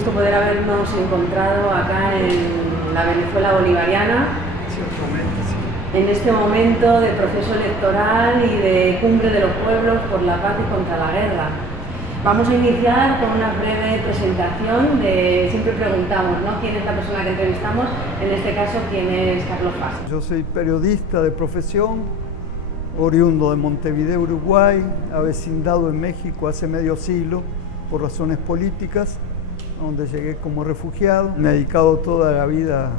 gusto poder habernos encontrado acá en la Venezuela bolivariana. Ciertamente, sí. En este momento de proceso electoral y de cumbre de los pueblos por la paz y contra la guerra. Vamos a iniciar con una breve presentación siempre preguntamos, ¿no?, quién es la persona que entrevistamos, en este caso, quién es Carlos Paz. Yo soy periodista de profesión, oriundo de Montevideo, Uruguay, avecindado en México hace medio siglo por razones políticas, donde llegué como refugiado. Me he dedicado toda la vida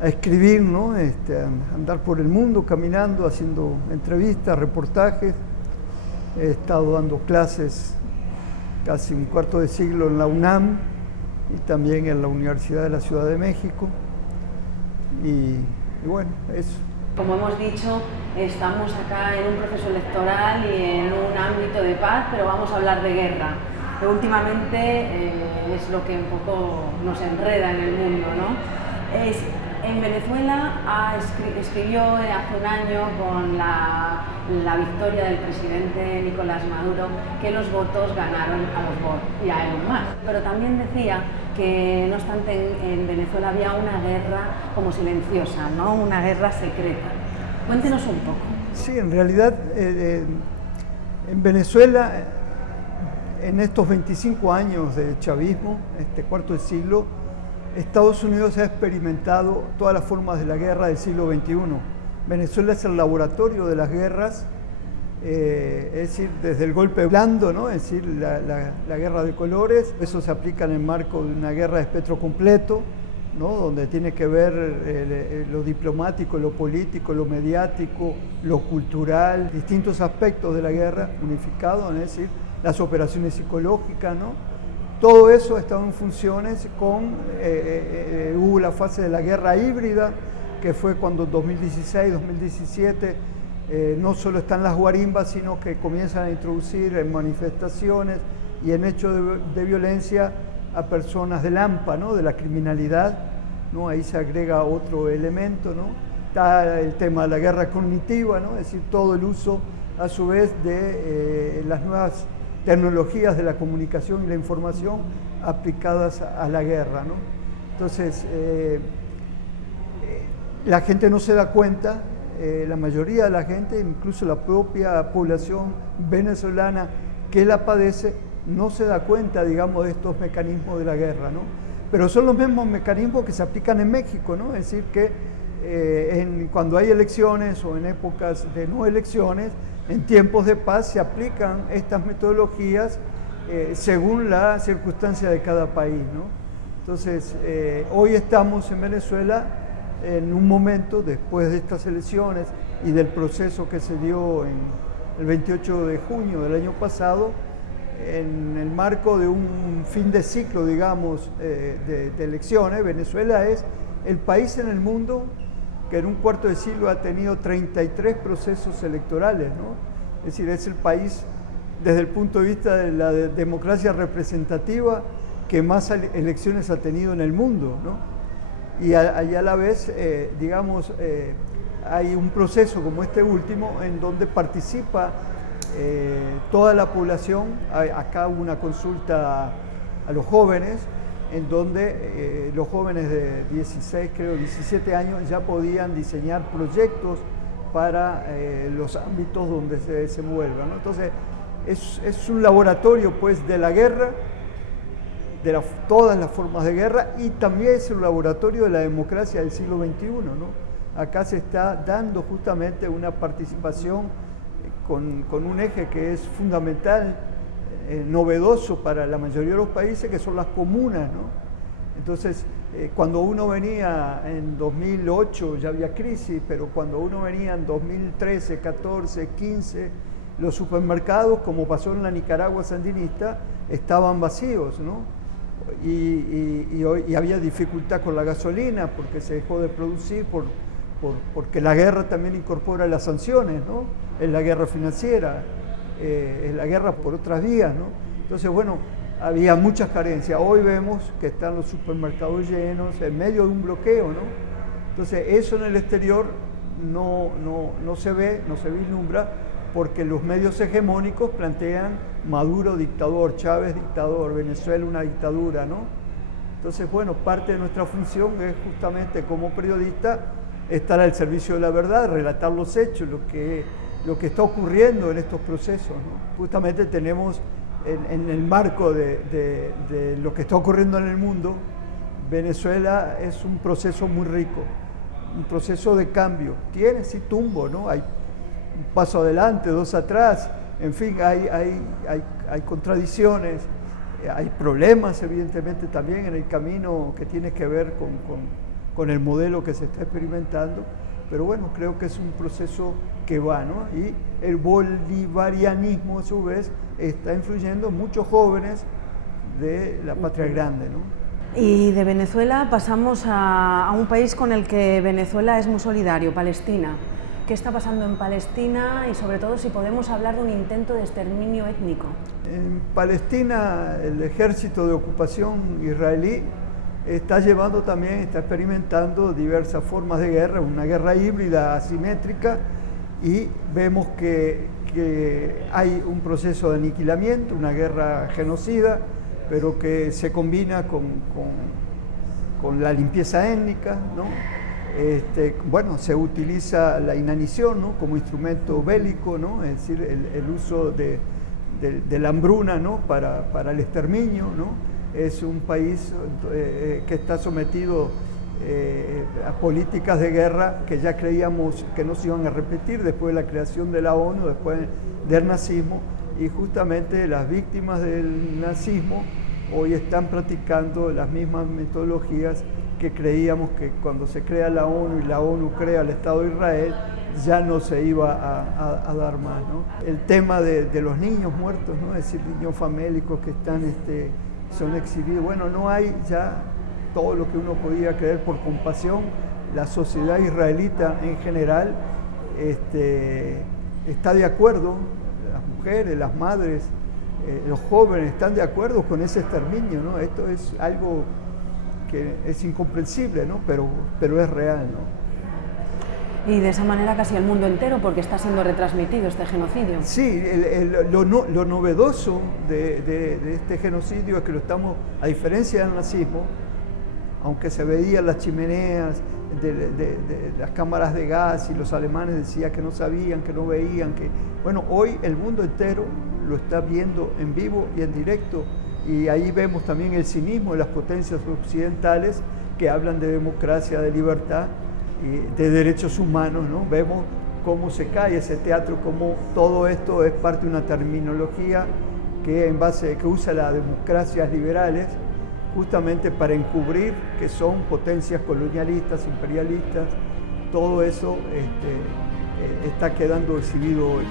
a escribir, ¿no? A andar por el mundo, caminando, haciendo entrevistas, reportajes. He estado dando clases casi un cuarto de siglo en la UNAM y también en la Universidad de la Ciudad de México. Y bueno, eso. Como hemos dicho, estamos acá en un proceso electoral y en un ámbito de paz, pero vamos a hablar de guerra. Que últimamente es lo que un poco nos enreda en el mundo, ¿no? En Venezuela escribió hace un año con la victoria del presidente Nicolás Maduro que los votos ganaron a los votos y a Elon Musk. Pero también decía que no obstante en Venezuela había una guerra como silenciosa, ¿no?, una guerra secreta. Cuéntenos un poco. Sí, en realidad en Venezuela, en estos 25 años de chavismo, este cuarto de siglo, Estados Unidos ha experimentado todas las formas de la guerra del siglo XXI. Venezuela es el laboratorio de las guerras, es decir, desde el golpe blando, ¿no?, es decir, la guerra de colores. Eso se aplica en el marco de una guerra de espectro completo, ¿no?, donde tiene que ver lo diplomático, lo político, lo mediático, lo cultural, distintos aspectos de la guerra unificados, es decir, las operaciones psicológicas, ¿no? Todo eso ha estado en funciones hubo la fase de la guerra híbrida, que fue cuando en 2016, 2017, no solo están las guarimbas, sino que comienzan a introducir en manifestaciones y en hechos de violencia a personas del AMPA, ¿no?, de la criminalidad, ¿no? Ahí se agrega otro elemento, ¿no? Está el tema de la guerra cognitiva, ¿no?, es decir, todo el uso a su vez de las nuevas tecnologías de la comunicación y la información aplicadas a la guerra, ¿no? Entonces, la gente no se da cuenta, la mayoría de la gente, incluso la propia población venezolana que la padece, no se da cuenta, digamos, de estos mecanismos de la guerra, ¿no? Pero son los mismos mecanismos que se aplican en México, ¿no? Es decir, que cuando hay elecciones o en épocas de no elecciones, en tiempos de paz se aplican estas metodologías según la circunstancia de cada país, ¿no? Entonces, hoy estamos en Venezuela en un momento, después de estas elecciones y del proceso que se dio el 28 de junio del año pasado, en el marco de un fin de ciclo, digamos, de elecciones. Venezuela es el país en el mundo que en un cuarto de siglo ha tenido 33 procesos electorales, ¿no? Es decir, es el país, desde el punto de vista de la democracia representativa, que más elecciones ha tenido en el mundo, ¿no? Y a la vez, digamos, hay un proceso como este último en donde participa toda la población. Acá hubo una consulta a los jóvenes, en donde los jóvenes de 16, creo, 17 años ya podían diseñar proyectos para los ámbitos donde se desenvuelvan, ¿no? Entonces, es un laboratorio, pues, de la guerra, de todas las formas de guerra, y también es un laboratorio de la democracia del siglo XXI, ¿no? Acá se está dando justamente una participación con un eje que es fundamental, novedoso para la mayoría de los países, que son las comunas, ¿no? Entonces, cuando uno venía en 2008 ya había crisis, pero cuando uno venía en 2013, 14, 15, los supermercados, como pasó en la Nicaragua sandinista, estaban vacíos, ¿no? Y había dificultad con la gasolina porque se dejó de producir porque la guerra también incorpora las sanciones, ¿no? Es la guerra financiera, es la guerra por otras vías, ¿no? Entonces, bueno, había muchas carencias. Hoy vemos que están los supermercados llenos en medio de un bloqueo, ¿no? Entonces, eso en el exterior no se ve, no se vislumbra, porque los medios hegemónicos plantean Maduro dictador, Chávez dictador, Venezuela una dictadura, ¿no? Entonces, bueno, parte de nuestra función es justamente como periodista estar al servicio de la verdad, relatar los hechos, lo que está ocurriendo en estos procesos, ¿no? Justamente tenemos en el marco de lo que está ocurriendo en el mundo, Venezuela es un proceso muy rico, un proceso de cambio. Tiene sí tumbo, ¿no? Hay un paso adelante, dos atrás, en fin, hay contradicciones, hay problemas evidentemente también en el camino que tiene que ver con el modelo que se está experimentando, pero bueno, creo que es un proceso que va, ¿no? Y el bolivarianismo a su vez está influyendo en muchos jóvenes de la patria grande, ¿no? Y de Venezuela pasamos a un país con el que Venezuela es muy solidario, Palestina. ¿Qué está pasando en Palestina y sobre todo si podemos hablar de un intento de exterminio étnico? En Palestina el ejército de ocupación israelí está experimentando diversas formas de guerra, una guerra híbrida asimétrica, y vemos que hay un proceso de aniquilamiento, una guerra genocida, pero que se combina con la limpieza étnica, ¿no? Bueno, se utiliza la inanición, ¿no?, como instrumento bélico, ¿no?, es decir, el uso de la hambruna, ¿no?, para el exterminio, ¿no? Es un país que está sometido a políticas de guerra que ya creíamos que no se iban a repetir después de la creación de la ONU, después del nazismo, y justamente las víctimas del nazismo hoy están practicando las mismas metodologías que creíamos que cuando se crea la ONU y la ONU crea el Estado de Israel ya no se iba a dar más, ¿no? El tema de los niños muertos, ¿no?, es decir, niños famélicos que son exhibidos, bueno, no hay ya todo lo que uno podía creer por compasión. La sociedad israelita en general está de acuerdo, las mujeres, las madres, los jóvenes están de acuerdo con ese exterminio, ¿no? Esto es algo que es incomprensible, ¿no?, pero es real, ¿no? Y de esa manera casi el mundo entero, porque está siendo retransmitido este genocidio. Sí, lo novedoso de este genocidio es que lo estamos, a diferencia del nazismo, aunque se veían las chimeneas de las cámaras de gas y los alemanes decían que no sabían, que no veían, bueno, hoy el mundo entero lo está viendo en vivo y en directo, y ahí vemos también el cinismo de las potencias occidentales que hablan de democracia, de libertad y de derechos humanos, ¿no? Vemos cómo se cae ese teatro, cómo todo esto es parte de una terminología que usa las democracias liberales justamente para encubrir que son potencias colonialistas, imperialistas. Todo eso está quedando exhibido hoy.